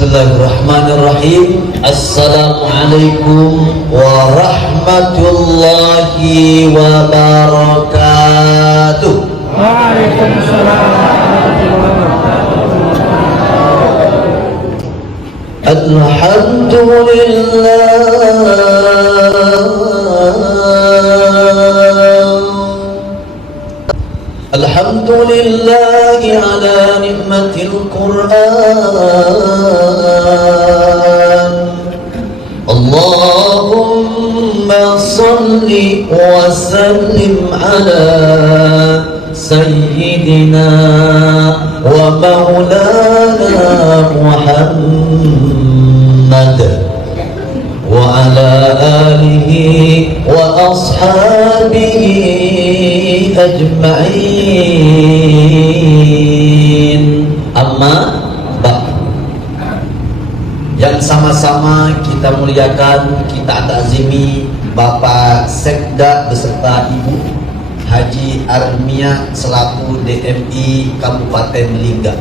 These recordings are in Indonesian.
Bismillahirrahmanirrahim. Assalamualaikum warahmatullahi wabarakatuh. Waalaikumsalam. Alhamdulillah ala ni'matil Qur'an. Allahumma salli wa sallim ala sayyidina wa maulana Muhammad wa ala alihi wa ashabihi ajma'in. Amma ba'd. Yang sama-sama kita muliakan, kita ta'zimi Bapak Sekda beserta Ibu Haji Armia selaku DMI Kabupaten Lingga.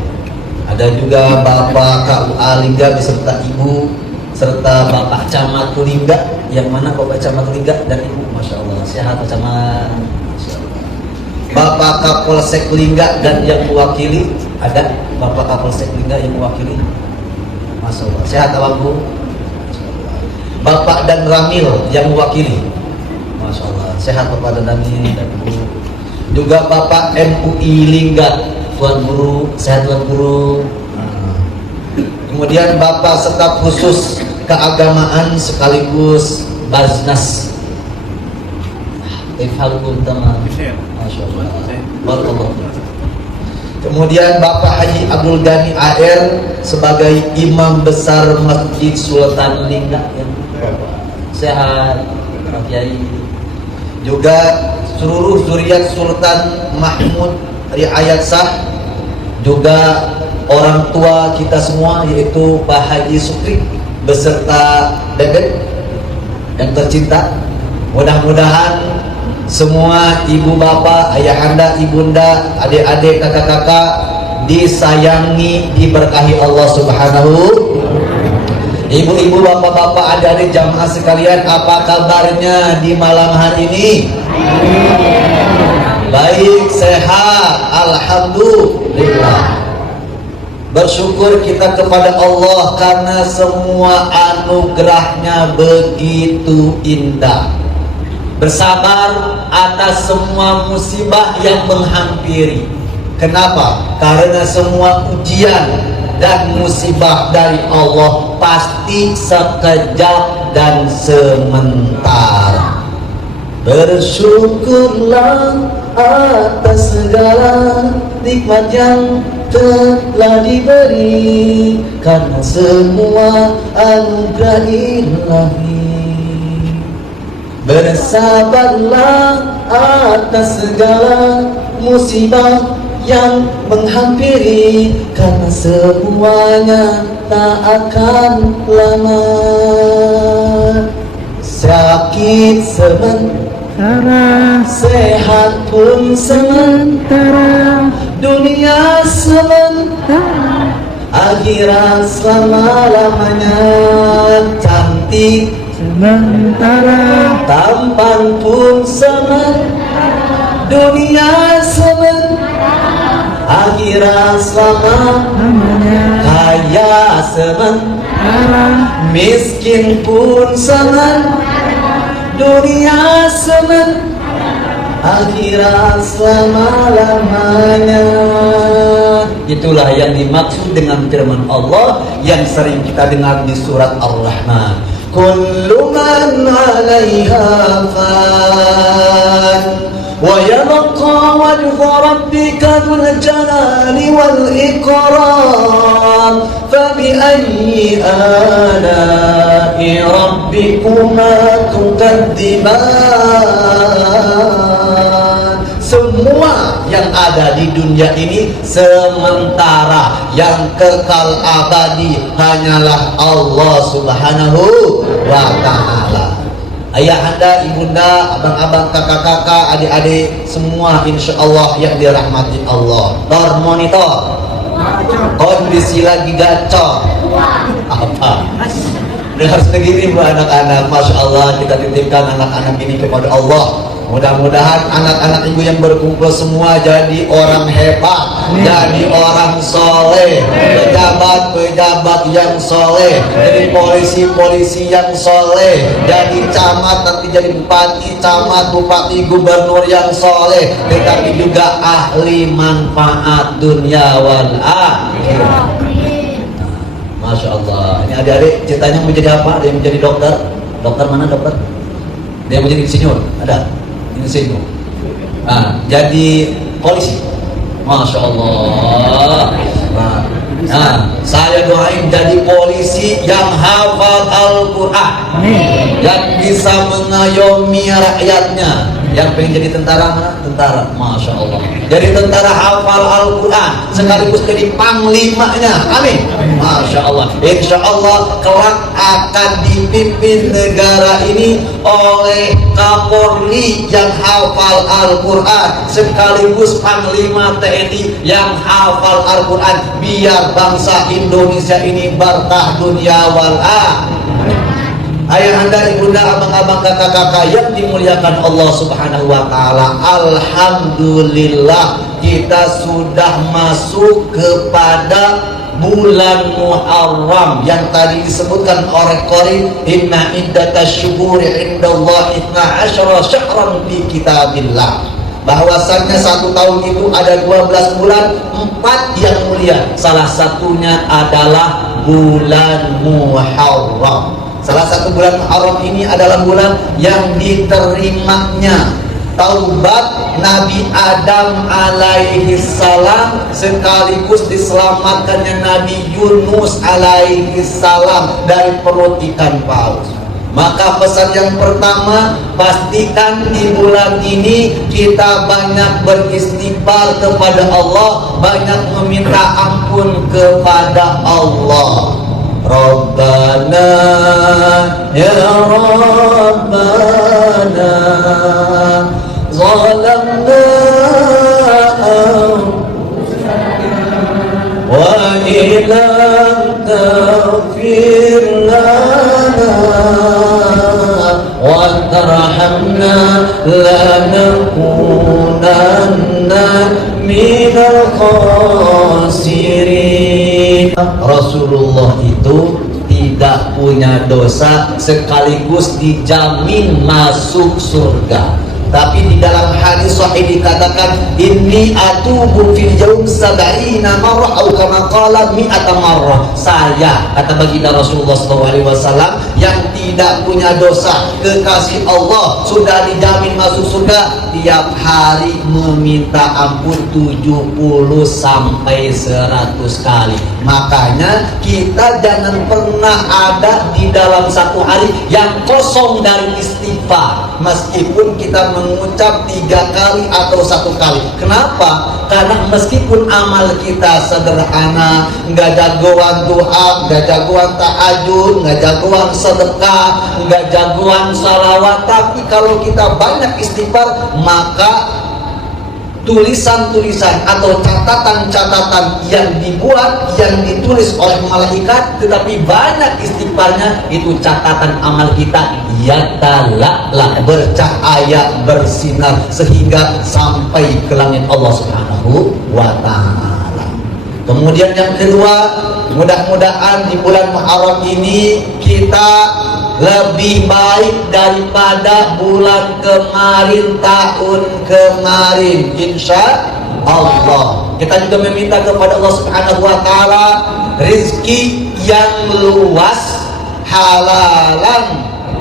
Ada juga Bapak KUA Lingga beserta Ibu, serta Bapak Camat Lingga. Yang mana Bapak Camat Lingga dan Ibu? Masya Allah, sehat Pak Camat. Bapak Kapolsek Lingga dan yang mewakili. Ada Bapak Kapolsek Lingga yang mewakili. Masya Allah, sehat Abang Bu. Bapak dan Ramil yang mewakili. Masya Allah, sehat Bapak dan Ramil dan Ibu. Juga Bapak MUI Lingga, Tuan Guru, sehat Tuan Guru. Kemudian Bapak Staf Khusus Keagamaan sekaligus Baznas. Ifalkum tamam. Masya Allah. Barakallahu. Kemudian Bapak Haji Abdul Ghani AR sebagai Imam Besar Masjid Sultan Lingga. Sehat Pak Kiai. Juga seluruh zuriat Sultan Mahmud Riayat Sah, juga orang tua kita semua yaitu Pak Haji Sukri beserta Bebek yang tercinta. Mudah-mudahan semua ibu bapak, ayahanda, ibunda, adik-adik, kakak-kakak disayangi, diberkahi Allah Subhanahu. Ibu-ibu, bapak-bapak, adik-adik jamaah sekalian, apa kabarnya di malam hari ini? Baik, sehat, alhamdulillah. Bersyukur kita kepada Allah karena semua anugerahnya begitu indah. Bersabar atas semua musibah yang menghampiri. Kenapa? Karena semua ujian dan musibah dari Allah pasti sekejap dan sementara. Bersyukurlah atas segala nikmat yang telah diberi, karena semua anugerah ilahi. Bersabarlah atas segala musibah yang menghampiri, karena semuanya tak akan lama. Sakit sementara, sehat pun sementara, dunia sementara, akhirat selama-lamanya. Cantik sementara, tampan pun sementara, dunia sementara, akhirat selama-lamanya. Kaya sementara, miskin pun sementara, dunia sementara, akhirat selama-lamanya. Itulah yang dimaksud dengan firman Allah yang sering kita dengar di surat Ar-Rahman. Kullu man 'alaiha fan wa yabqa wajhu rabbika dzul jalali wal ikram, fa bi ayyi ala'i rabbikuma tukadziban. Semua yang ada di dunia ini sementara, yang kekal abadi hanyalah Allah Subhanahu wa ta'ala. Ayahanda, ibunda, abang-abang, kakak-kakak, adik-adik, semua insya Allah yang dirahmati Allah. Monitor kondisi lagi gacor. Dengar sendiri bu anak-anak, Masya Allah, kita titipkan anak-anak ini kepada Allah. Mudah-mudahan anak-anak ibu yang berkumpul semua jadi orang hebat, jadi orang soleh, pejabat-pejabat yang soleh, jadi polisi-polisi yang soleh, jadi camat, nanti jadi bupati, camat, bupati, gubernur yang soleh, tetapi juga ahli manfaat dunia wal akhirah. Masya Allah. Ini adik-adik ceritanya mau jadi apa? Dia menjadi dokter. Dokter mana dokter? Dia menjadi insinyur. Ada? Insinyur. Nah, jadi polisi. Masya Allah. Nah, saya doain jadi polisi yang hafal Al-Quran, yang bisa mengayomi rakyatnya. Yang pengen jadi tentara mana? Tentara, Masya Allah. Jadi tentara hafal Al-Quran, sekaligus jadi panglimanya. Amin. Masya Allah. Insya Allah kelak akan dipimpin negara ini oleh Kapolri yang hafal Al-Quran, sekaligus panglima TNI yang hafal Al-Quran, biar bangsa Indonesia ini berkah dunia wal akhirah. Ayah anda, ibunda, abang-abang, kakak-kakak yang dimuliakan Allah Subhanahu wa ta'ala, alhamdulillah kita sudah masuk kepada bulan Muharram yang tadi disebutkan oleh Qari, inna iddatash syuhuri indallahi 12 syahran fi kitabillah. Bahwasannya satu tahun itu ada 12 bulan, 4 yang mulia. Salah satunya adalah bulan Muharram. Salah satu bulan Muharram ini adalah bulan yang diterimanya taubat Nabi Adam alaihi salam, sekaligus diselamatkannya Nabi Yunus alaihi salam dari perut ikan paus. Maka pesan yang pertama, pastikan di bulan ini kita banyak beristighfar kepada Allah, banyak meminta ampun kepada Allah. Rabbana ya Rabbana zalamna wa ilam taghfir lana wa tarhamna lanakunanna minal khasirin. Rasulullah itu tidak punya dosa, sekaligus dijamin masuk surga. Tapi di dalam hadis sahih dikatakan, inni atubu fil yaum sab'ina marrah atau kama qala mi'ata marrah. Saya, kata baginda Rasulullah SAW, yang tidak punya dosa, kekasih Allah, sudah dijamin masuk surga, tiap hari meminta ampun 70 sampai 100 kali. Makanya kita jangan pernah ada di dalam satu hari yang kosong dari istighfar, meskipun kita mengucap 3 kali atau 1 kali. Kenapa? Karena meskipun amal kita sederhana, nggak jagoan doa, nggak jagoan tahajud, nggak jagoan sedekah, nggak jagoan salawat, tapi kalau kita banyak istighfar, maka tulisan-tulisan atau catatan-catatan yang dibuat, yang ditulis oleh malaikat, tetapi banyak istighfarnya, itu catatan amal kita yatala'la, bercahaya, bersinar, sehingga sampai ke langit Allah Subhanahu wa ta'ala. Kemudian yang kedua, mudah-mudahan di bulan Muharram ini kita lebih baik daripada bulan kemarin, tahun kemarin, insya Allah. Kita juga meminta kepada Allah Subhanahu wa ta'ala rizki yang luas, halalan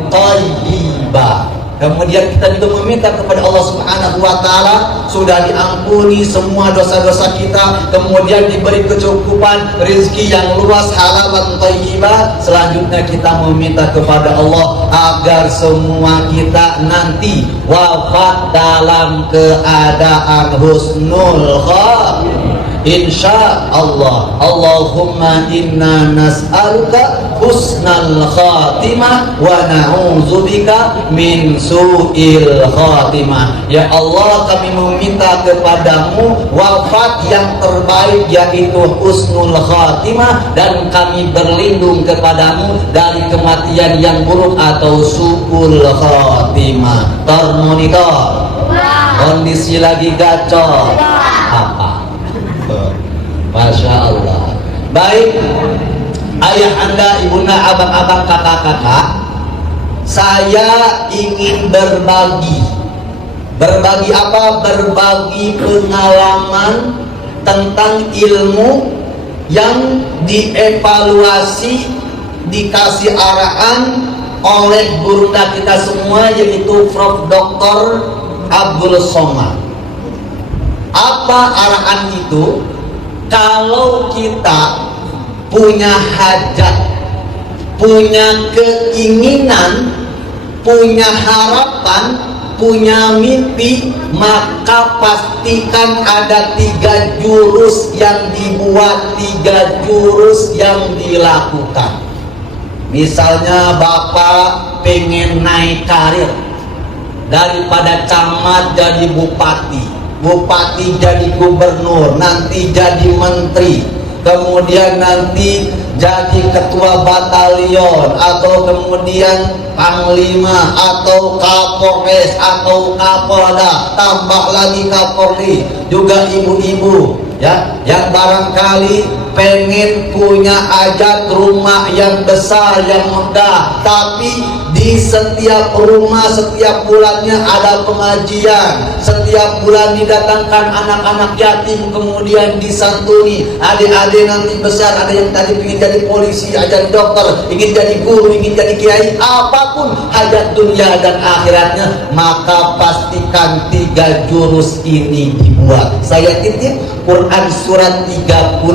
thayyibah. Kemudian kita juga meminta kepada Allah Subhanahu wa ta'ala sudah diampuni semua dosa-dosa kita, kemudian diberi kecukupan rezeki yang luas, halalan thayyibah. Selanjutnya kita meminta kepada Allah agar semua kita nanti wafat dalam keadaan husnul khatimah. insya Allah. Allahumma inna nas'aluka husnal khatimah wa na'udzubika min su'il khatimah. Ya Allah, kami meminta kepadamu wafat yang terbaik yaitu husnul khatimah, dan kami berlindung kepadamu dari kematian yang buruk atau su'ul khatimah. Termonitor, kondisi lagi gacor apa? Masya Allah. Baik, ayah anda, ibunda, abang-abang, kakak-kakak, saya ingin berbagi apa? Berbagi pengalaman tentang ilmu yang dievaluasi, dikasih arahan oleh guru kita semua, yaitu Prof. Dr. Abdul Somad. Apa arahan itu? Kalau kita punya hajat, punya keinginan, punya harapan, punya mimpi, maka pastikan ada 3 jurus yang dibuat, 3 jurus yang dilakukan. Misalnya Bapak pengen naik karir, daripada camat jadi bupati, bupati jadi gubernur, nanti jadi menteri, kemudian nanti jadi ketua batalion, atau kemudian panglima, atau kapolres, atau kapolda, tambah lagi kapolri. Juga ibu-ibu ya, yang barangkali pengen punya hajat rumah yang besar, yang megah, tapi di setiap rumah setiap bulannya ada pengajian, setiap bulan didatangkan anak-anak yatim kemudian disantuni, adik-adik nanti besar, ada yang tadi ingin jadi polisi, jadi dokter, ingin jadi guru, ingin jadi kiai, apapun hajat dunia dan akhiratnya, maka pastikan 3 jurus ini dibuat. Saya titip Quran surat 35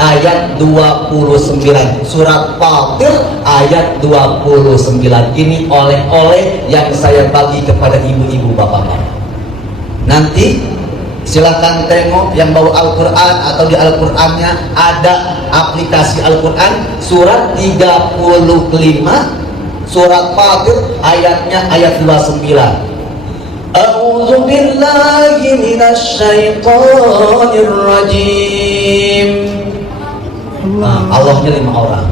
ayat 29, surat Fatir ayat 29. Ini oleh-oleh yang saya bagi kepada ibu-ibu, bapak-bapak. Nanti silakan tengok yang bawa Al-Quran, atau di Al-Qurannya ada aplikasi Al-Quran, surat 35 surat Fatir ayatnya ayat 29. A'udzu billahi minasy syaithanir rajim. Allahnya 5 orang.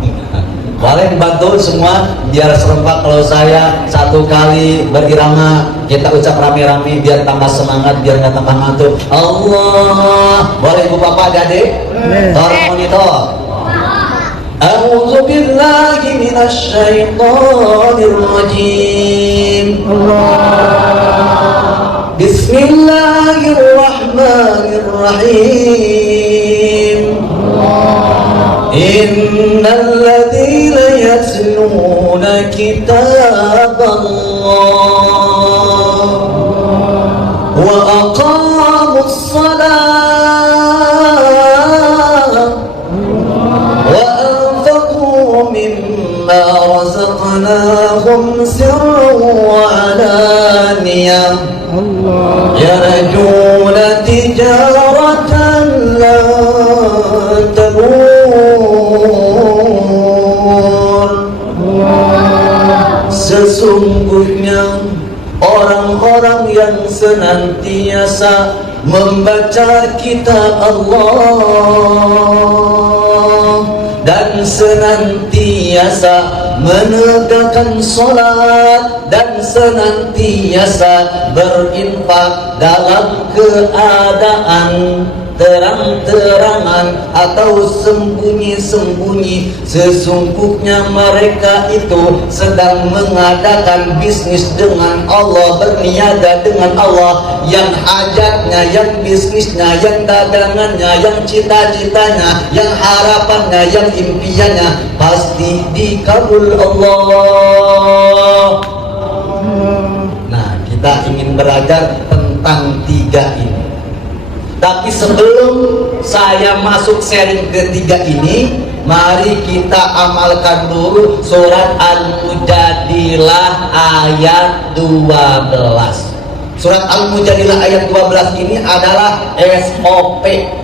Boleh dibantu semua biar serempak. Kalau saya 1 kali berirama, kita ucap rame-rame biar tambah semangat, biar nggak tambah ngantuk. Allah. Boleh ibu bapak adik? Tolong monitor. A'udzu billahi minasy syaithanir rajim. Bismillahirrahmanirrahim. Innal ladzina yatluna kitaballah wa aqamus salat wa anfaqu mimma razaqnahum sirran wa alaniyah yarjuna tijaratan lan tabur. Sesungguhnya orang-orang yang senantiasa membaca kitab Allah dan senantiasa menegakkan salat dan senantiasa berinfak dalam keadaan terang-terangan atau sembunyi-sembunyi, sesungguhnya mereka itu sedang mengadakan bisnis dengan Allah, berniaga dengan Allah, yang hajatnya, yang bisnisnya, yang dagangannya, yang cita-citanya, yang harapannya, yang impiannya pasti dikabul Allah. Nah, kita ingin belajar tentang 3 ini. Tapi sebelum saya masuk sharing ketiga ini, mari kita amalkan dulu surat Al-Mujadilah ayat 12. Surat Al-Mujadilah ayat 12 ini adalah SOP,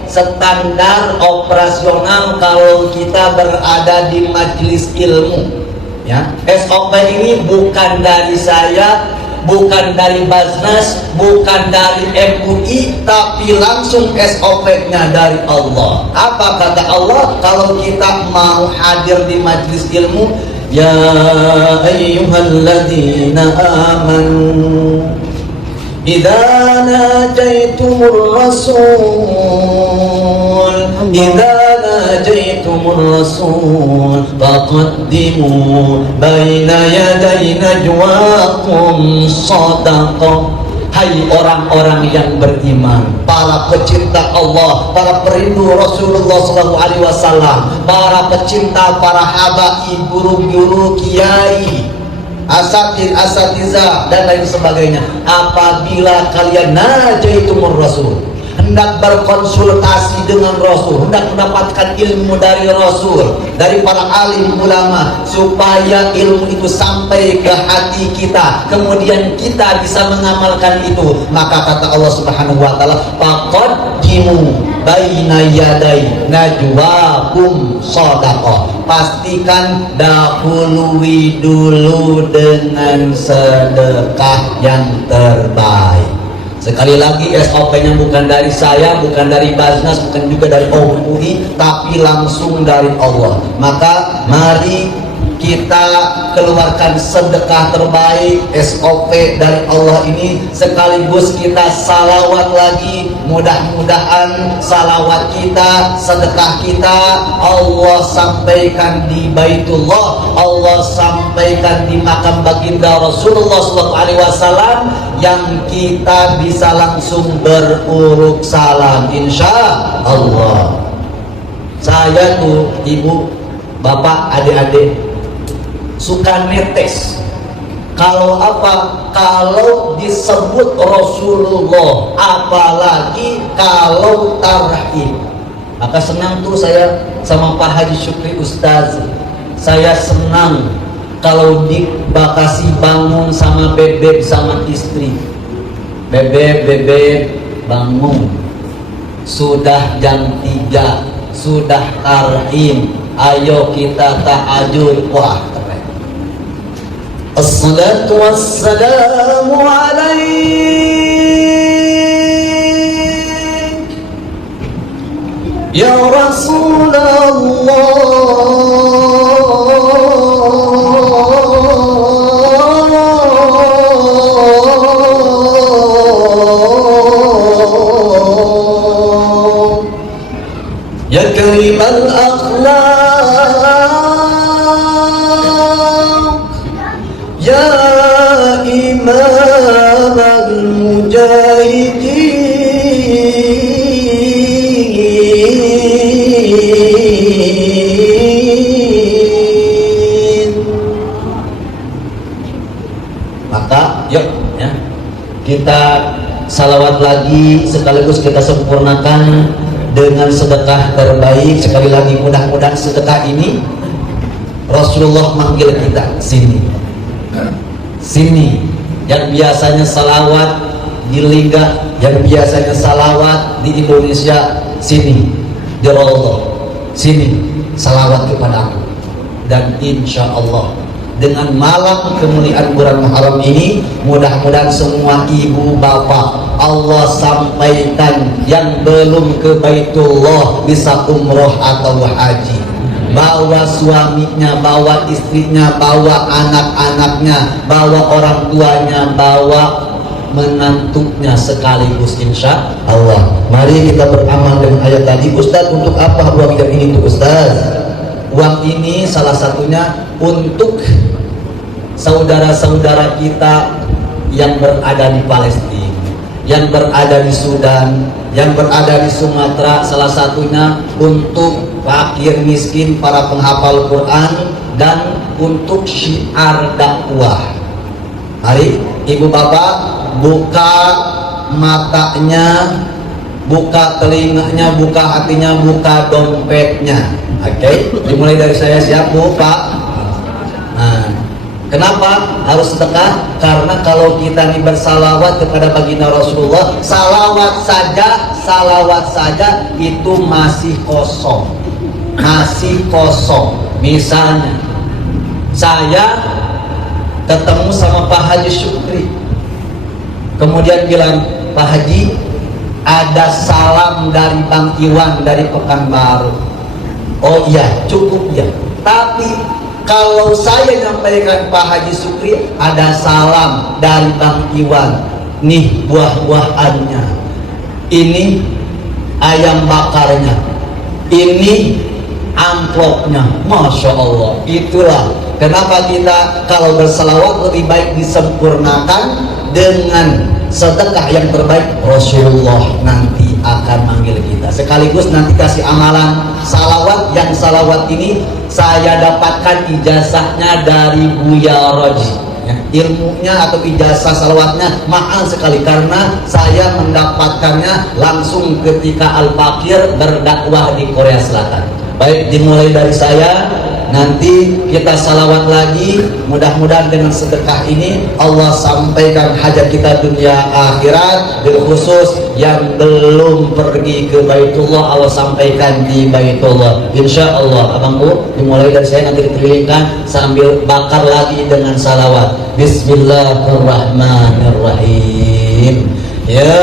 standar operasional kalau kita berada di majelis ilmu. Ya, SOP ini bukan dari saya, bukan dari Basnas, bukan dari MUI, tapi langsung SOP-nya dari Allah. Apa kata Allah? Kalau kita mau hadir di majelis ilmu, ya ayyuhalladzina amanu idza najaitumur rasul faqaddimu baina yaday najwakum shadaqah. Hai orang-orang yang beriman, para pecinta Allah, para perindu Rasulullah SAW, para pecinta, para habaib, guru-guru, kiai, asatidzah dan lain sebagainya. Apabila kalian najaitumur rasul, hendak berkonsultasi dengan Rasul, hendak mendapatkan ilmu dari Rasul, dari para alim ulama, supaya ilmu itu sampai ke hati kita, kemudian kita bisa mengamalkan itu, maka kata Allah Subhanahu wa taala, faqaddimu baina yaday najwakum shadaqah. Pastikan dahului dulu dengan sedekah yang terbaik. Sekali lagi, SOP-nya bukan dari saya, bukan dari Basnas, bukan juga dari MUI, tapi langsung dari Allah. Maka mari kita keluarkan sedekah terbaik, SOP dari Allah ini, sekaligus kita salawat lagi. Mudah-mudahan salawat kita, sedekah kita, Allah sampaikan di Baitullah, Allah sampaikan di makam baginda Rasulullah SAW, yang kita bisa langsung beruruk salam, insya Allah. Saya tuh ibu, bapak, adik-adik suka netes kalau apa? Kalau disebut Rasulullah, apalagi kalau tarhib. Maka senang tuh saya sama Pak Haji Syukri Ustaz. Saya senang kalau dikasih bangun sama bebek sama istri. Bebek bangun, sudah jam 3, sudah tarhim, ayo kita tahajud. Wah, keren. Assalatu wassalamu alaik ya Rasulullah, ya karimal akhlaq, ya imam al-mujahidin. Maka yuk ya, kita salawat lagi, sekaligus kita sempurnakan dengan sedekah terbaik. Sekali lagi, mudah-mudahan sedekah ini Rasulullah manggil kita, sini, yang biasanya salawat di Liga, yang biasanya salawat di Indonesia, sini di Rasulullah, sini salawat kepada aku. Dan insya Allah dengan malam kemuliaan bulan Muharram ini, mudah-mudahan semua ibu bapak Allah sampaikan yang belum ke Baitullah bisa umroh atau haji, bawa suaminya, bawa istrinya, bawa anak-anaknya, bawa orang tuanya, bawa menantunya sekaligus, insya Allah. Mari kita beramal dengan ayat tadi. Ustaz, untuk apa uang yang ini tuh Ustaz? Uang ini salah satunya untuk saudara-saudara kita yang berada di Palestina, yang berada di Sudan, yang berada di Sumatera, salah satunya untuk fakir miskin, para penghafal Quran, dan untuk syiar dakwah. Mari ibu bapak buka matanya, buka telinganya, buka hatinya, buka dompetnya. Oke, dimulai dari saya, siap Bu, Pak? Nah, Kenapa harus sedekah? Karena kalau kita nih bersalawat kepada baginda Rasulullah, salawat saja itu masih kosong. Misalnya saya ketemu sama Pak Haji Syukri, kemudian bilang, Pak Haji, ada salam dari Bang Iwan dari Pekanbaru. Oh iya, cukup ya. Tapi kalau saya nyampaikan Pak Haji Syukri, ada salam dari Bang Iwan, nih buah-buahannya, ini ayam bakarnya, ini amplopnya, Masya Allah. Itulah kenapa kita kalau berselawat lebih baik disempurnakan dengan sedekah yang terbaik. Rasulullah nanti akan manggil kita, sekaligus nanti kasih amalan salawat. Yang salawat ini saya dapatkan ijazahnya dari Buya Roji ya. Ilmunya atau ijazah salawatnya mahal sekali, karena saya mendapatkannya langsung ketika Al-Fakir berdakwah di Korea Selatan. Baik, dimulai dari saya, nanti kita salawat lagi. Mudah-mudahan dengan sedekah ini Allah sampaikan hajat kita dunia akhirat. Khusus yang belum pergi ke Baitullah, Allah sampaikan di Baitullah, insya Allah. Abangku, dimulai dari saya, nanti diterilingkan sambil bakar lagi dengan salawat. Bismillahirrahmanirrahim. Ya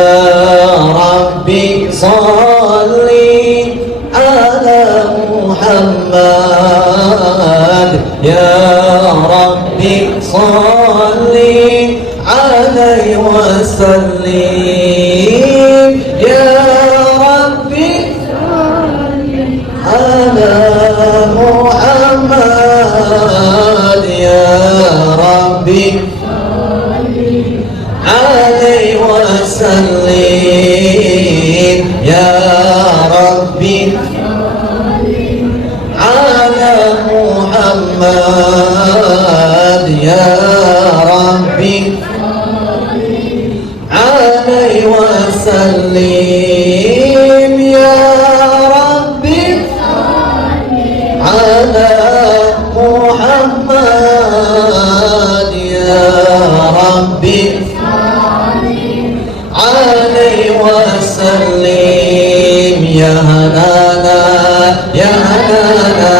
Rabbi salli ala Muhammad, ya Rabbi salli alaihi wasallim, ya Rabbi salli ala Muhammad, ya Rabbi salli alaihi wasallim, ya Rabbi Muhammad, ya Rabbi alaihi wasallim, ya Rabbi ala Muhammad, ya Rabbi alaihi wasallim, ya Hanana, ya Hanana,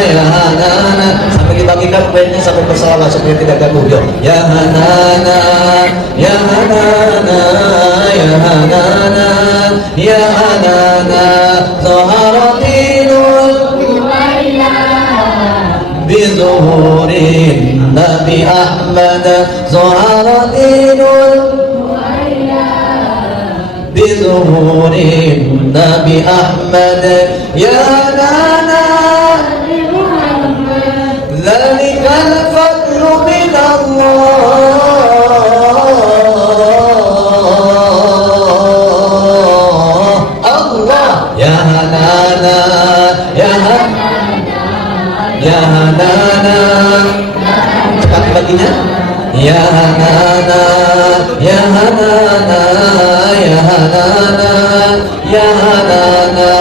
ya Hanana. Sampai dibagikan kuenya sampai bersalawat supaya tidak gaduh. Ya Hanana, ya Hanana, ya Hanana, ya Hanana, Zaharatinul bizuhurin Nabi Ahmad, Zaharatinul bizuhurin Nabi Ahmad, ya Nana Zalikal fadlu min Allah. Allah, ya Hanana, ya Hanana, ya Hanana. Cepat baginya. Ya Hanana, ya Hanana, ya Hanana, ya Hanana.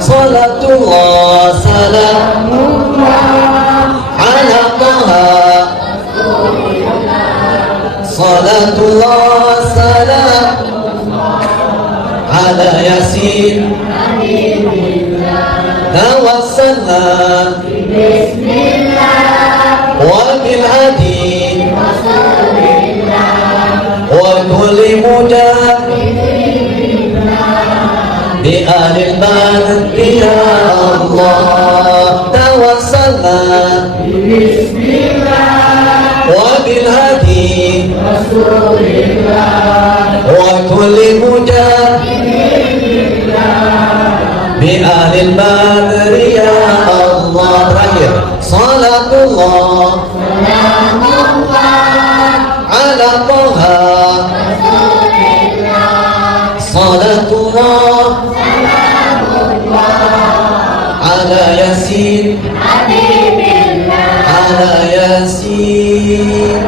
Salatullah, salamullah ala Taha, salatullah, salamullah ala Yasin, tawassalna bismillah wa bil hadi wa kulli mujahid bi alil badri ya Allah. Tawassalna bismillah wa bil hadi rasulillah wa kulli mujahid bi alil badri ya Allah. Terakhir, salatullah ala Taha, salatullah ala Yasin, ala Yasin.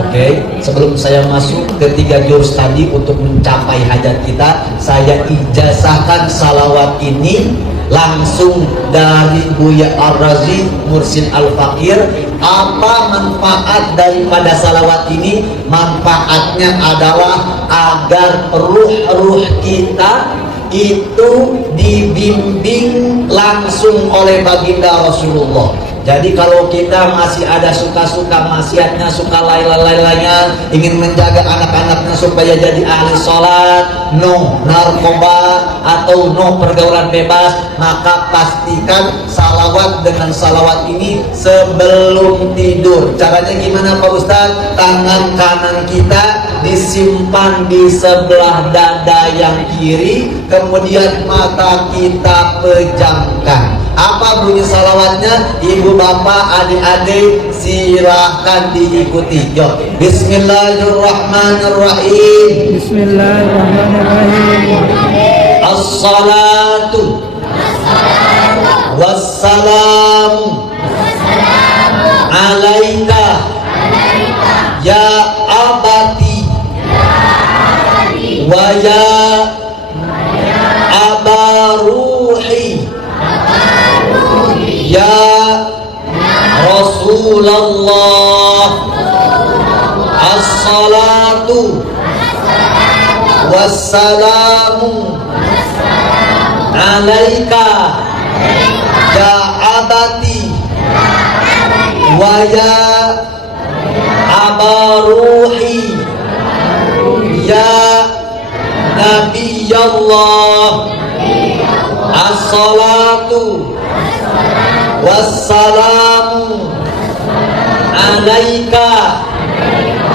Oke, sebelum saya masuk ke 3 jurus tadi untuk mencapai hajat kita, saya ijazahkan salawat ini langsung dari Buya Ar-Razi Mursid Al-Fakir. Apa manfaat daripada salawat ini? Manfaatnya adalah agar ruh-ruh kita itu dibimbing langsung oleh baginda Rasulullah. Jadi kalau kita masih ada suka-suka maksiatnya, suka lain-lainnya, ingin menjaga anak-anaknya supaya jadi ahli sholat, no narkoba atau no pergaulan bebas, maka pastikan salawat dengan salawat ini sebelum tidur. Caranya gimana Pak Ustadz? Tangan kanan kita disimpan di sebelah dada yang kiri, kemudian mata kita pejamkan. Apa bunyi salawatnya? Ibu bapak adik-adik silahkan diikuti. Yo, Bismillahirrahmanirrahim. Bismillahirrahmanirrahim. As-salatu wassalamu alaika ya abati wa ya abaruhi ya Rasulullah. As-salatu wassalamu alaika ya abati wa ya abaruhi ya Nabiyallah. As-salatu wassalamu alaika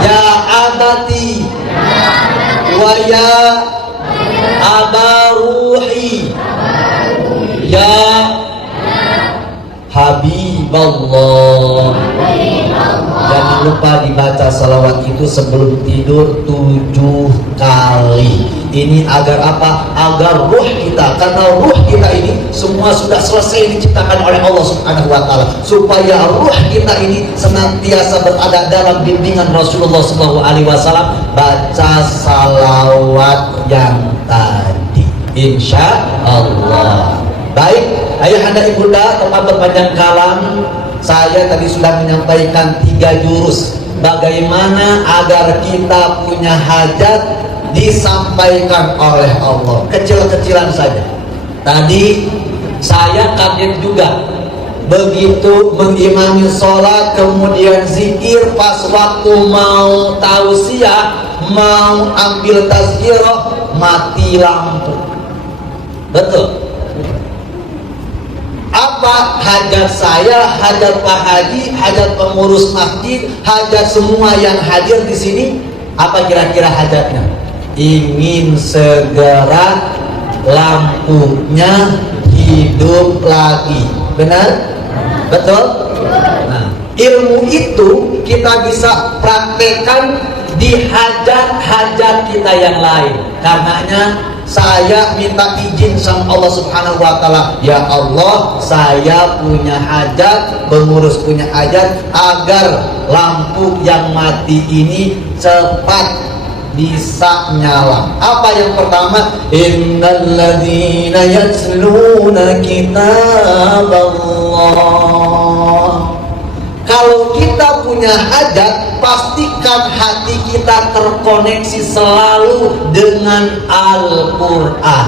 ya abati wa ya abaruhi ya Habiballah. Jangan lupa dibaca salawat itu sebelum tidur 7 kali. Ini agar apa? Agar ruh kita, karena ruh kita ini semua sudah selesai diciptakan oleh Allah Subhanahu wa taala, supaya ruh kita ini senantiasa berada dalam bimbingan Rasulullah SAW. Baca salawat yang tadi, insya Allah. Baik, ayahanda ibunda, teman berpanjang kalam, saya tadi sudah menyampaikan 3 jurus bagaimana agar kita punya hajat disampaikan oleh Allah. Kecil-kecilan saja. Tadi saya kaget juga, begitu mengimami sholat kemudian zikir, pas waktu mau tausiah, mau ambil tazkirah, mati lampu. Betul. Apa hajat saya, hajat Pak Haji, hajat pengurus masjid, hajat semua yang hadir di sini? Apa kira-kira hajatnya? Ingin segera lampunya hidup lagi. Benar? Betul? Nah, ilmu itu kita bisa praktekkan di hajat-hajat kita yang lain. Karenanya saya minta izin sama Allah Subhanahu wa taala, ya Allah, saya punya hajat, pengurus punya hajat, agar lampu yang mati ini cepat bisa nyala. Apa yang pertama? Innalladzina yatluna kitaballah. Kalau kita punya hajat, pastikan hati kita terkoneksi selalu dengan Al-Quran.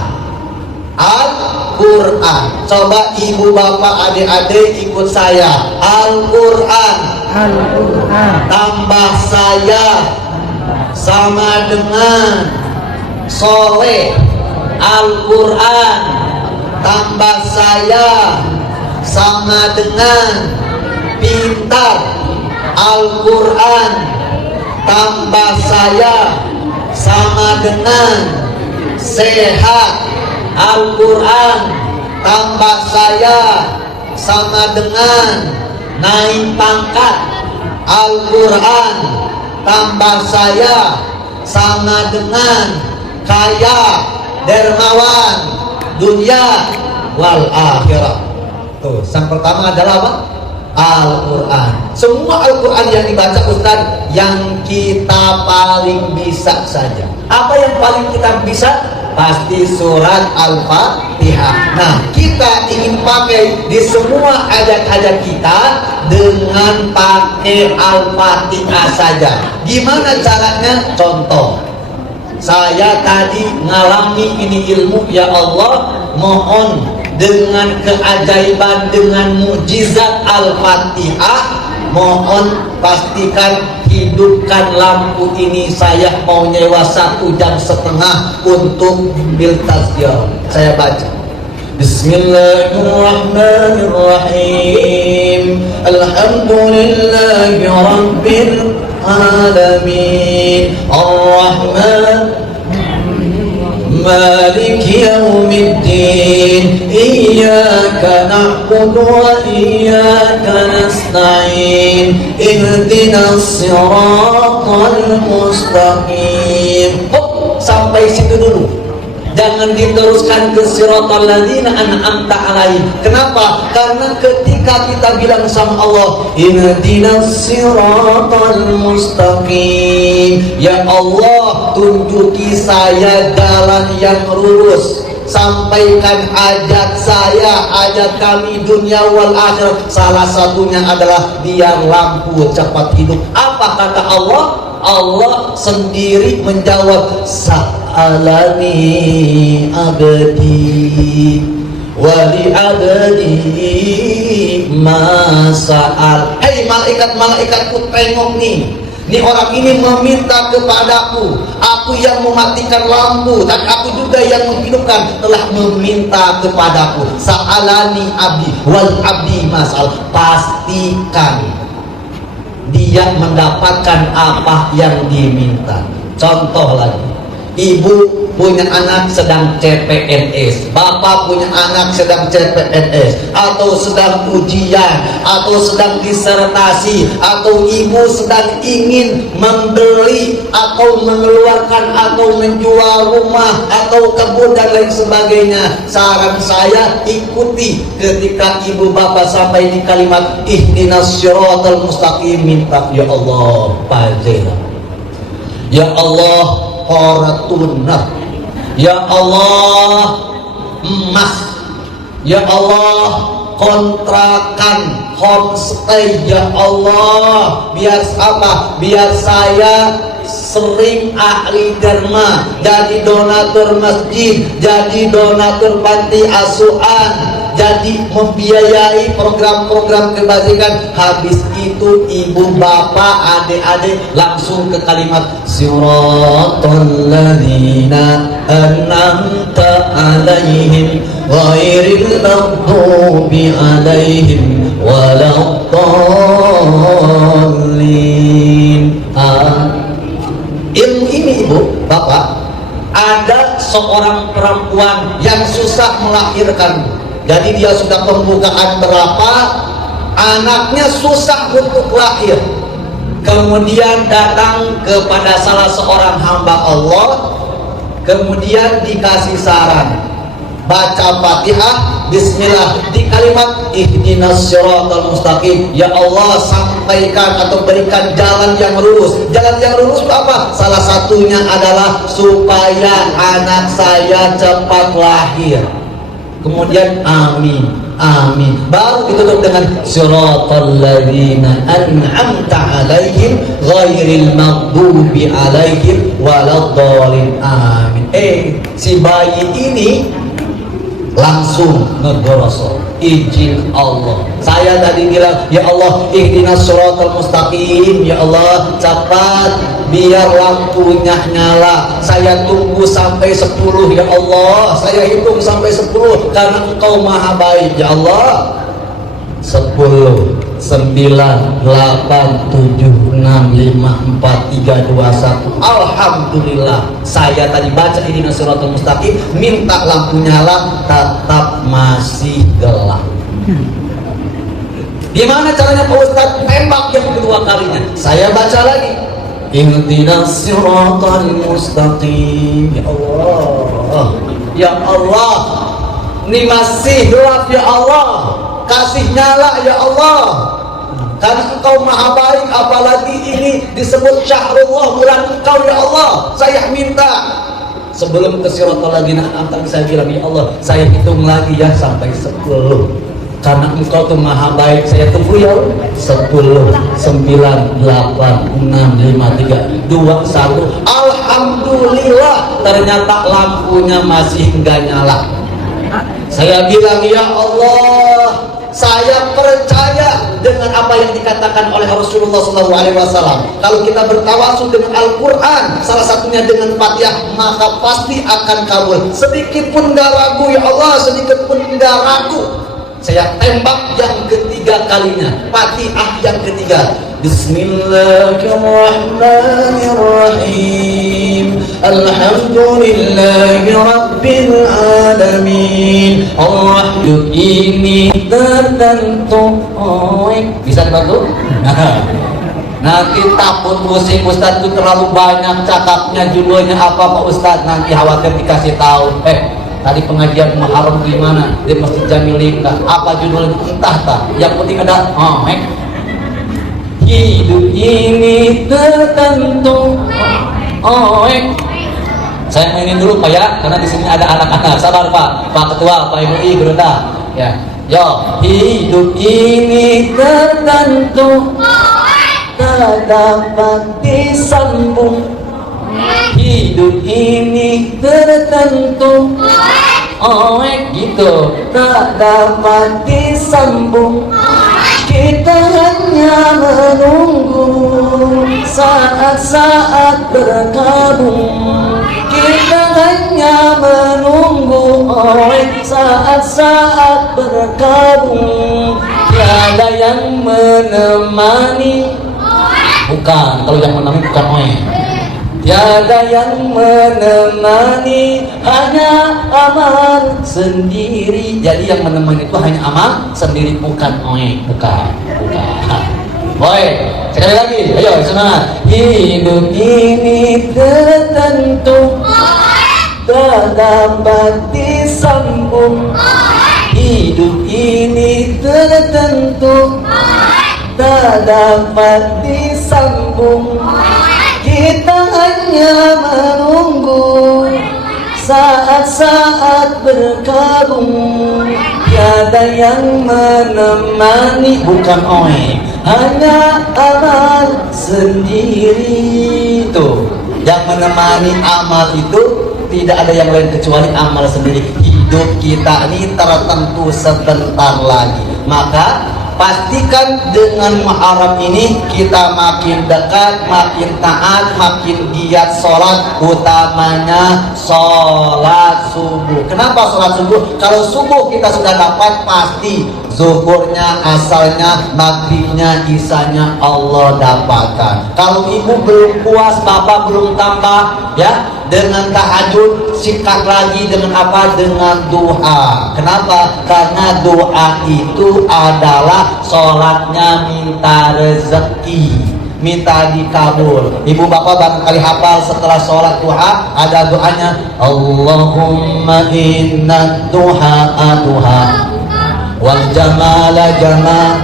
Al-Quran. Coba ibu bapak adik-adik ikut saya. Al-Quran. Al-Quran. Tambah saya sama dengan soleh. Al-Quran. Tambah saya sama dengan pintar. Al-Quran. Tambah saya sama dengan sehat. Al-Quran. Tambah saya sama dengan naik pangkat. Al-Quran. Tambah saya sama dengan kaya, dermawan, dunia wal akhirah. Tuh, yang pertama adalah apa? Al-Quran. Semua Al-Quran yang dibaca Ustaz, yang kita paling bisa saja. Apa yang paling kita bisa? pasti surat Al-Fatihah. Nah, kita ingin pakai di semua hajat-hajat kita dengan pakai Al-Fatihah saja. Gimana caranya? Contoh, saya tadi ngalami ini ilmu, ya Allah, mohon dengan keajaiban, dengan mukjizat Al-Fatihah, mohon pastikan hidupkan lampu ini. Saya mau nyewa 1,5 jam untuk bil tazkiyah. Saya baca Bismillahirrahmanirrahim. Alhamdulillahi rabbil alamin. Ar-Rahman مالك يوم الدين إياك نعبد وإياك نستعين اهدنا الصراط المستقيم. Sampai situ dulu, jangan diteruskan ke siratal ladzina an'amta alaihim. Kenapa? Karena ketika kita bilang sama Allah, ihdinas siratal mustaqim, ya Allah, tunjuki saya jalan yang lurus. Sampaikan hajat saya, hajat kami dunia wal akhirah. Salah satunya adalah biar lampu cepat hidup. Apa kata Allah? Allah sendiri menjawab, sa'alani abdi wali abdi masa'al. Hei malaikat-malaikatku, tengok nih, orang ini meminta kepadaku, aku yang mematikan lampu dan aku juga yang menghidupkan, telah meminta kepadaku. Sa'alani abdi wal abdi mas'al. Pastikan dia mendapatkan apa yang diminta. Contoh lagi, ibu punya anak sedang CPNS, bapak punya anak sedang CPNS, atau sedang ujian, atau sedang disertasi, atau ibu sedang ingin membeli atau mengeluarkan atau menjual rumah atau kebun dan lain sebagainya. Saran saya, ikuti ketika ibu bapak sampai di kalimat ihdinas siratal mustaqim, minta, ya Allah fajrah, ya Allah Fortuner, ya Allah emas, ya Allah kontrakan homestay, ya Allah biar apa? Biar saya sering ahli derma, jadi donatur masjid, jadi donatur panti asuhan, jadi membiayai program-program kebajikan. Habis itu ibu bapak adik-adik langsung ke kalimat siratal ladzina an'amta alaihim ghairil maghdubi alaihim waladdallin. Ilmu ini ibu bapak, ada seorang perempuan yang susah melahirkan. Jadi dia sudah pembukaan berapa, anaknya susah untuk lahir. Kemudian datang kepada salah seorang hamba Allah, kemudian dikasih saran, baca Fatihah, bismillah, di kalimat ihdinas siratal mustaqim, ya Allah sampaikan atau berikan jalan yang lurus. Jalan yang lurus itu apa? Salah satunya adalah supaya anak saya cepat lahir. Kemudian amin, amin, baru ditutup dengan siratal ladzina an'amta alaihim ghairil maghdubi alaihim waladdallin, amin. Si bayi ini langsung ngegorosok, izin Allah. Saya tadi bilang, ya Allah ihdinas siratal mustaqim, ya Allah cepat biar lampunya nyala. Saya tunggu sampai 10, ya Allah, saya hitung sampai 10 karena Engkau maha baik, ya Allah. 10, 9, 8, 7, 6, 5, 4, 3, 2, 1. Alhamdulillah, saya tadi baca ihdinas siratal mustaqim, minta lampu nyala, tetap masih gelap. Gimana caranya Pak Ustadz? Tembak yang kedua kalinya, saya baca lagi ihdinas siratal mustaqim, ya Allah, ya Allah, ini masih gelap, ya Allah, kasih nyala, ya Allah, karena Engkau maha baik. Apalagi ini disebut syahrullah, bulan Engkau, ya Allah. Saya minta Sebelum ke siratal ladzina an'amta alaihim saya bilang, ya Allah, saya hitung lagi ya sampai 10. Karena engkau tuh maha baik, saya tunggu ya 10, 9, 8, 6, 5, 3, 2, 1. Alhamdulillah, ternyata lampunya masih enggak nyala. Saya bilang, ya Allah, saya percaya dengan apa yang dikatakan oleh Rasulullah SAW. Kalau kita bertawasul dengan Al-Quran, salah satunya dengan Fatihah, maka pasti akan kabul. Sedikit pun gak ragu, ya Allah, sedikit pun gak ragu. Saya tembak yang ketiga kalinya, Fatihah yang ketiga. Bismillahirrahmanirrahim. Alhamdulillahi Rabbil Alamin. Ar-Rahman ini tertentu. Bisa dibantu? Nanti takut pusing Ustadz itu terlalu banyak cakapnya, judulnya apa Pak Ustadz, nanti khawatir dikasih tahu. Tadi pengajian Muharram gimana di Masjid Jamilika, apa judulnya entah. Yang penting ada hidup ini tertentu. Saya mainin dulu Pak ya, karena di sini ada anak-anak. Sabar Pak Ketua, Pak MUI, Gerunda. Ya, yo, hidup ini tertentu, tak dapat disambung. Hidup ini tertentu, gitu, tak dapat disambung. Kita hanya menunggu saat-saat berkabung. Kita hanya menunggu saat-saat berkabung. Tiada yang menemani. Bukan, kalau yang menemani bukan tiada yang menemani, hanya amal sendiri. Jadi yang menemani itu hanya amal sendiri, bukan bukan. Boy, sekali lagi, ayo semangat. Hidup ini tertentu, tak dapat disambung. Hidup ini tertentu, tak dapat disambung. Kita hanya menunggu saat-saat berkabung. Tiada yang menemani, bukan hanya amal sendiri. Tuh, yang menemani amal itu tidak ada yang lain kecuali amal sendiri. Hidup kita ini tertentu sebentar lagi, maka pastikan dengan Muharram ini kita makin dekat, makin taat, makin giat sholat, utamanya sholat subuh. Kenapa sholat subuh? Kalau subuh kita sudah dapat, pasti zuhurnya, asalnya, maghribnya, isanya Allah dapatkan. Kalau ibu belum puas, bapak belum tambah, ya, dengan tahajud, sikat lagi dengan apa? Dengan doa. Kenapa? Karena doa itu adalah sholatnya minta rezeki, minta dikabul. Ibu bapak barangkali hafal, setelah sholat duha ada doanya, Allahumma inna duha wal jamala jamal,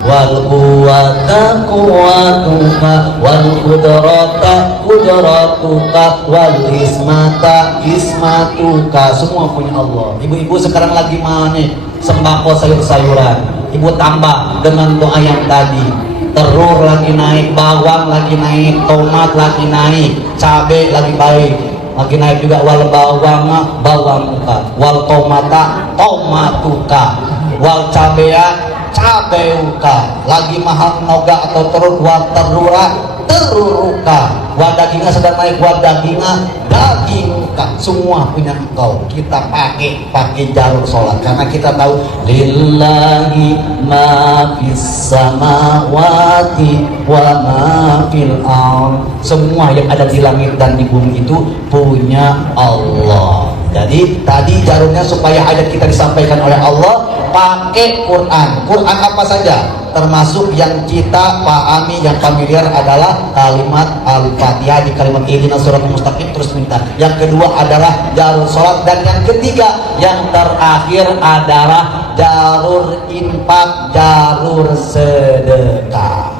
wal quwwata quwwatuka, wal qudrata qudratuka, wal ismata ismatuka. Semua punya Allah. Ibu-ibu sekarang lagi mana sembako sayur-sayuran, ibu tambah dengan doa yang tadi. Telur lagi naik, bawang lagi naik, tomat lagi naik, cabai lagi baik, lagi naik juga. Wal bawang bawangka, wal tomata tomatuka, wal cabea cabeuka. Lagi mahal noga atau terus wal terura teruruka, wal dagingnya sedang naik, wal dagingnya dagingka. Semua punya engkau. Kita pakai jalur sholat karena kita tahu lillahi ma fis samawati wa ma fil ardh. Semua yang ada di langit dan di bumi itu punya Allah. Jadi tadi jalurnya supaya ayat kita disampaikan oleh Allah, pakai Quran. Quran apa saja? Termasuk yang kita pahami, yang familiar adalah kalimat Al-Fatihah. Di kalimat ihdinas siratal mustaqim terus minta. Yang kedua adalah jalur sholat, dan yang ketiga, yang terakhir adalah jalur infak, jalur sedekah.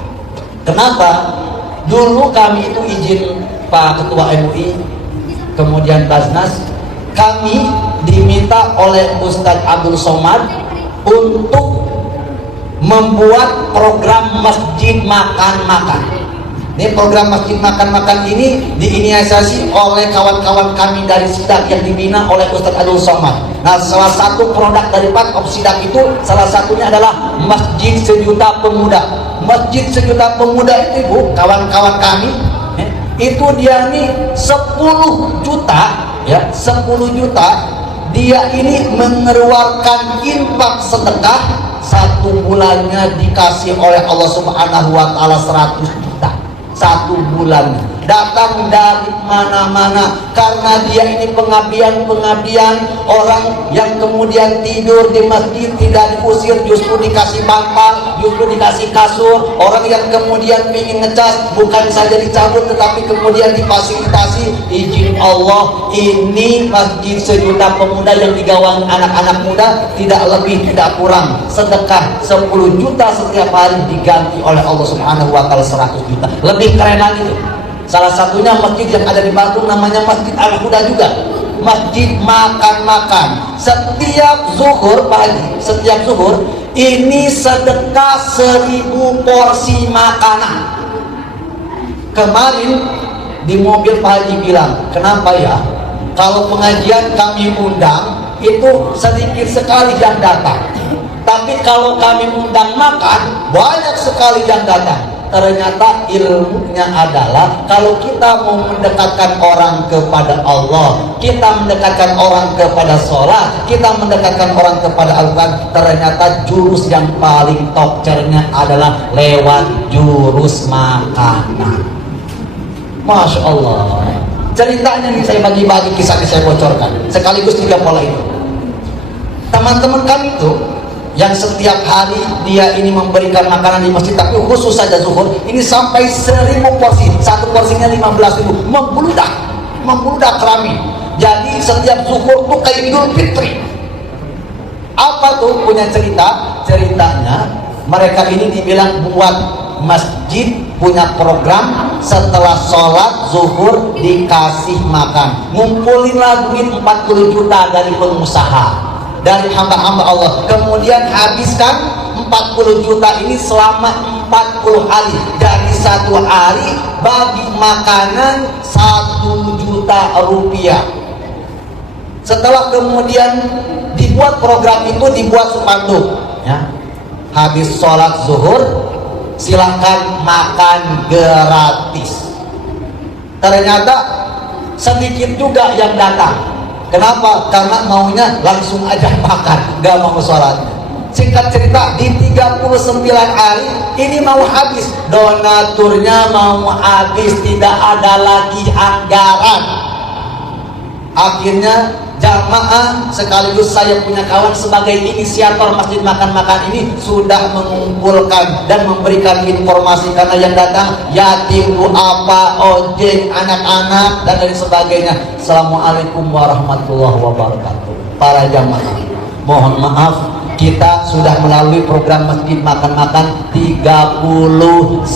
Kenapa? Dulu kami itu izin Pak Ketua MUI, kemudian Basnas, kami diminta oleh Ustadz Abdul Somad untuk membuat program masjid makan-makan. Ini program masjid makan-makan ini diinisiasi oleh kawan-kawan kami dari Sidak yang dibina oleh Ustadz Abdul Somad. Nah, salah satu produk dari Part of Sidak itu salah satunya adalah Masjid Sejuta Pemuda. Masjid Sejuta Pemuda itu Ibu, kawan-kawan kami, itu dia nih 10 juta ya, 10 juta dia ini mengeluarkan infak sedekah, 1 bulannya dikasih oleh Allah Subhanahu wa taala 100 juta. 1 bulan datang dari mana-mana karena dia ini pengabdian orang yang kemudian tidur di masjid tidak diusir, justru dikasih bantal, justru dikasih kasur. Orang yang kemudian ingin ngecas bukan saja dicabut tetapi kemudian difasilitasi. Izin Allah, ini Masjid Sejuta Pemuda yang digawang anak-anak muda, tidak lebih tidak kurang, sedekah 10 juta setiap hari diganti oleh Allah Subhanahu wa taala 100 juta. Lebih keren lagi tuh. Salah satunya masjid yang ada di Batu namanya Masjid Al-Huda juga. Masjid makan-makan. Setiap zuhur pagi, setiap zuhur ini sedekah 1000 porsi makanan. Kemarin di mobil Pak Haji bilang, kenapa ya? Kalau pengajian kami undang itu sedikit sekali yang datang. Tapi kalau kami undang makan banyak sekali yang datang. Ternyata ilmunya adalah kalau kita mau mendekatkan orang kepada Allah, kita mendekatkan orang kepada sholat, kita mendekatkan orang kepada Al-Quran, ternyata jurus yang paling top cernya adalah lewat jurus makanan. Masya Allah. Ceritanya nih saya bagi-bagi, kisahnya saya bocorkan sekaligus 3 pola itu. Teman-teman kami itu yang setiap hari dia ini memberikan makanan di masjid, tapi khusus saja zuhur ini sampai 1000 porsi, 1 porsinya 15.000, membludak rame. Jadi setiap zuhur tuh kayak Idul Fitri. Apa tuh punya ceritanya mereka ini dibilang buat masjid punya program setelah sholat zuhur dikasih makan, ngumpulinlah duit 40 juta dari pengusaha, dari hamba-hamba Allah, kemudian habiskan 40 juta ini selama 40 hari. Dari 1 hari bagi makanan 1 juta rupiah. Setelah kemudian dibuat program itu, dibuat spanduk ya, habis sholat zuhur silahkan makan gratis. Ternyata sedikit juga yang datang. Kenapa? Karena maunya langsung aja makan, gak mau sholat. Singkat cerita, di 39 hari ini mau habis, donaturnya mau habis, tidak ada lagi anggaran. Akhirnya jamaah sekaligus saya punya kawan sebagai inisiator masjid makan-makan ini sudah mengumpulkan dan memberikan informasi, karena yang datang yatim, duafa, ojek, anak-anak dan lain sebagainya. Assalamualaikum warahmatullahi wabarakatuh. Para jamaah, mohon maaf, kita sudah melalui program masjid makan-makan 39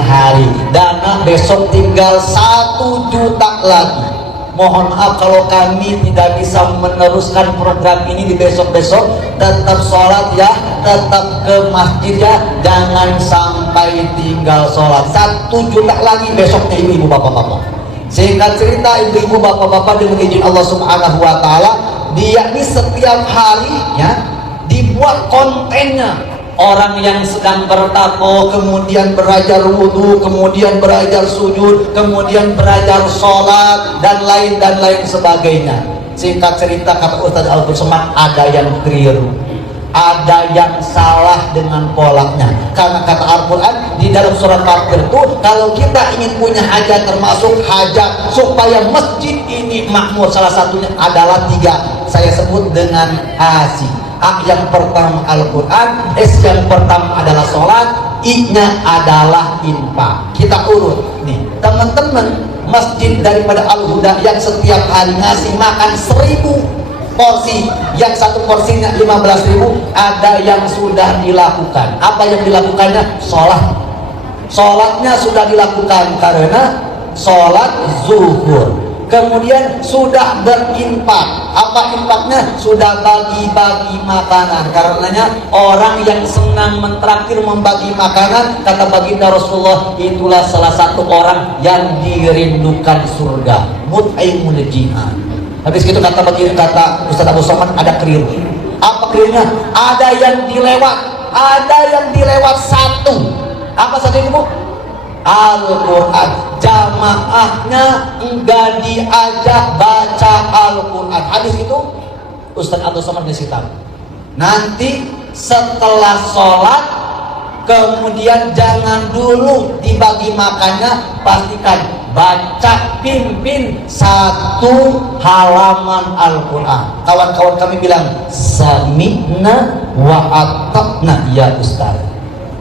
hari. Dana besok tinggal 1 juta lagi. Mohon maaf kalau kami tidak bisa meneruskan program ini di besok-besok. Tetap sholat ya, tetap ke masjid ya, jangan sampai tinggal sholat. 1 juta lagi besoknya ibu-ibu bapak-bapak. Singkat cerita, ibu-ibu bapak-bapak dengan izin Allah Subhanahu wa taala, dia ini setiap hari ya dibuat kontennya. Orang yang sedang bertato, kemudian belajar wudhu, kemudian belajar sujud, kemudian belajar sholat, dan lain sebagainya. Singkat cerita, kata Ustadz Abdul Somad, ada yang keliru, ada yang salah dengan polanya. Karena kata Al-Quran di dalam surat Fatir itu, kalau kita ingin punya hajat, termasuk hajat supaya masjid ini makmur, salah satunya adalah 3, saya sebut dengan ASI. A yang pertama Al-Quran, S yang pertama adalah sholat, I-nya adalah infak. Kita urut nih teman-teman, masjid daripada Al-Huda yang setiap hari ngasih makan 1000 porsi, yang 1 porsinya 15.000, ada yang sudah dilakukan. Apa yang dilakukannya? Sholatnya sudah dilakukan karena sholat zuhur. kemudian sudah berinfak. Apa infaknya? Sudah bagi-bagi makanan. Karenanya orang yang senang mentraktir membagi makanan, kata baginda Rasulullah, itulah salah satu orang yang dirindukan surga. Mut'imul ji'an. Habis itu kata Ustaz Abu Somad, ada keliru. Apa kelirunya? Ada yang dilewat satu. Apa satu itu, Bu? Al-Quran. Jamaahnya enggak diajak baca Al-Quran. Hadis itu Ustaz Abdul Somad ngasih tahu. Nanti setelah sholat, kemudian jangan dulu dibagi makannya, pastikan baca pimpin satu halaman Al-Quran. Kawan-kawan kami bilang sami'na wa ata'na ya Ustaz.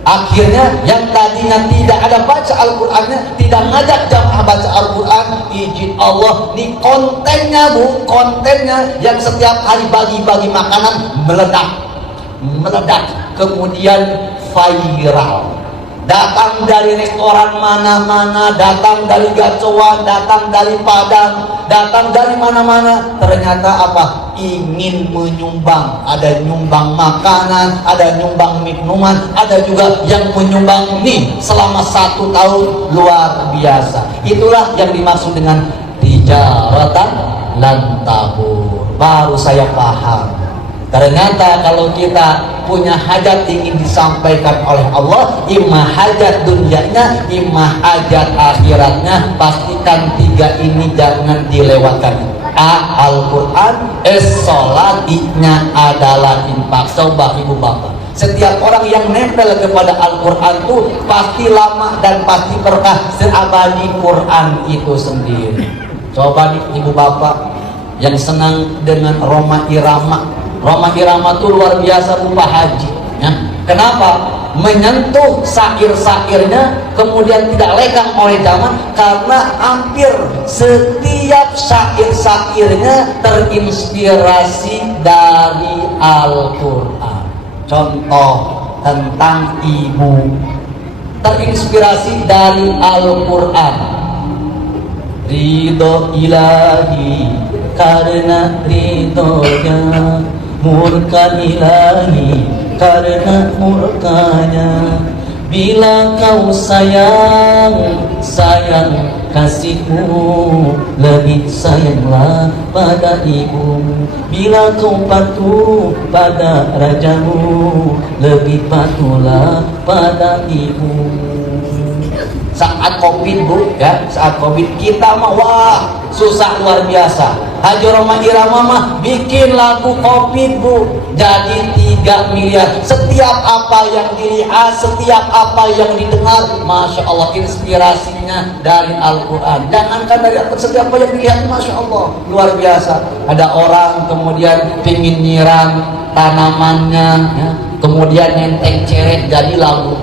Akhirnya yang tadinya tidak ada baca Al-Qurannya, tidak ngajak jamaah baca Al-Quran, izin Allah, ini kontennya, Bu, kontennya yang setiap hari bagi-bagi makanan meledak, kemudian viral. Datang dari restoran mana-mana, datang dari gacoan, datang dari Padang, datang dari mana-mana. Ternyata apa? Ingin menyumbang. Ada nyumbang makanan, ada nyumbang minuman, ada juga yang menyumbang mie selama 1 tahun. Luar biasa. Itulah yang dimaksud dengan tijaratan lan tabur. Baru saya paham. Ternyata kalau kita punya hajat ingin disampaikan oleh Allah, imma hajat dunyanya, imma hajat akhiratnya, pastikan 3 ini jangan dilewatkan. Al-Quran, sholatnya adalah infak. Coba ibu bapak, setiap orang yang nempel kepada Al-Quran itu pasti lama dan pasti berkah seabadi Quran itu sendiri. Coba nih ibu bapak yang senang dengan Roma Irama. Roma Irama itu luar biasa, berupa haji ya. Kenapa? Menyentuh syair-syairnya kemudian tidak lekang oleh zaman, karena hampir setiap syair-syairnya terinspirasi dari Al-Quran. Contoh tentang ibu, terinspirasi dari Al-Quran. Ridho ilahi karena ridhonya, murka ilahi karena murkanya. Bila kau sayang, sayang kasihmu, lebih sayanglah pada ibu. Bila kau patuh pada rajamu, lebih patuhlah pada ibu. Saat Covid, Bu, ya, saat Covid kita mah wah susah luar biasa. Haji Roma Irama mah bikin lagu Covid, Bu, jadi 3 miliar. Setiap apa yang dilihat, setiap apa yang didengar, Masya Allah, inspirasinya dari Al-Quran. Jangankan dari Al-Quran, setiap apa yang dilihat, Masya Allah, luar biasa. Ada orang kemudian pingin nyiram tanamannya ya, kemudian nenteng ceret jadi lagu.